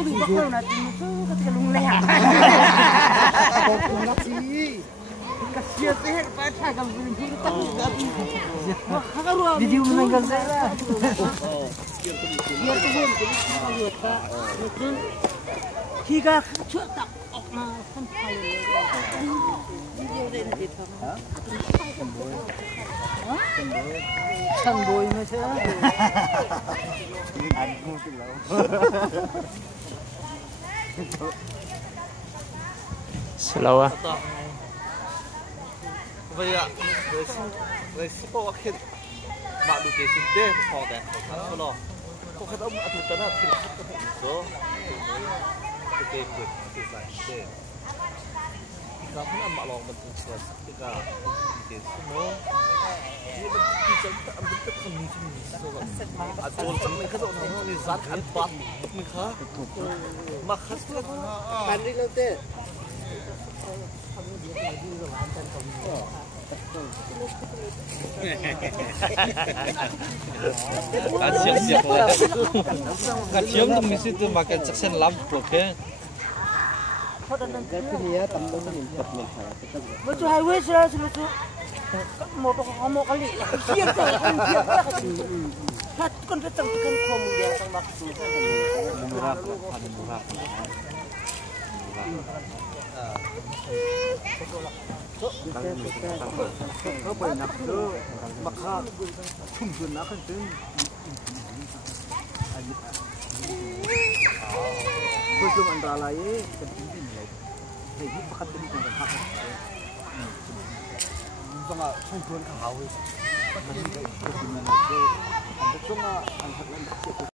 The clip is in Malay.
lebih bakal nanti musuh ketika lu ngelihat. Kasihan sih, baca kamu beli tahu tapi. Wah, kalau video menanggal saya. Biar tuh jadi kalau lihat itu tiga cetak okna sampai video ini itu. Samboy macam. Aku bilang. Selawa. Vậy ạ, rồi ship có khi bạn đủ tiền xin đê một phòng đấy, không lo, không khách ông ăn thực tế là thịt khách có thể số, cái tiền được tiền giải đê,เราเพิ่งเอามาลองมันเป็นส่วนที่ก็ดีสุดเนาะนี่มันที่จะอันเป็นตัวมันมีสิ่งนี้ส่วนอ่ะโจรสักหนึ่งเขาต้องทำนี่ซัดอันปัดมึงคะมาคัสแล้วการนี้แล้วเต้siap-siap lah. Kasiam tuh mesti tuh makan seksen lamp oke. Betul highway sudah lucu. Motor kamu kali. Siap kan siap lah. Hat kan ketang kamu dia sang maksud. Murah, ada murah. Kau banyak tuh maka tumpun akan tuh. Belum antara lain penting lah. Jadi bakat dari tempat apa? Cuma tumpun kau. Tapi itu cuma antara lain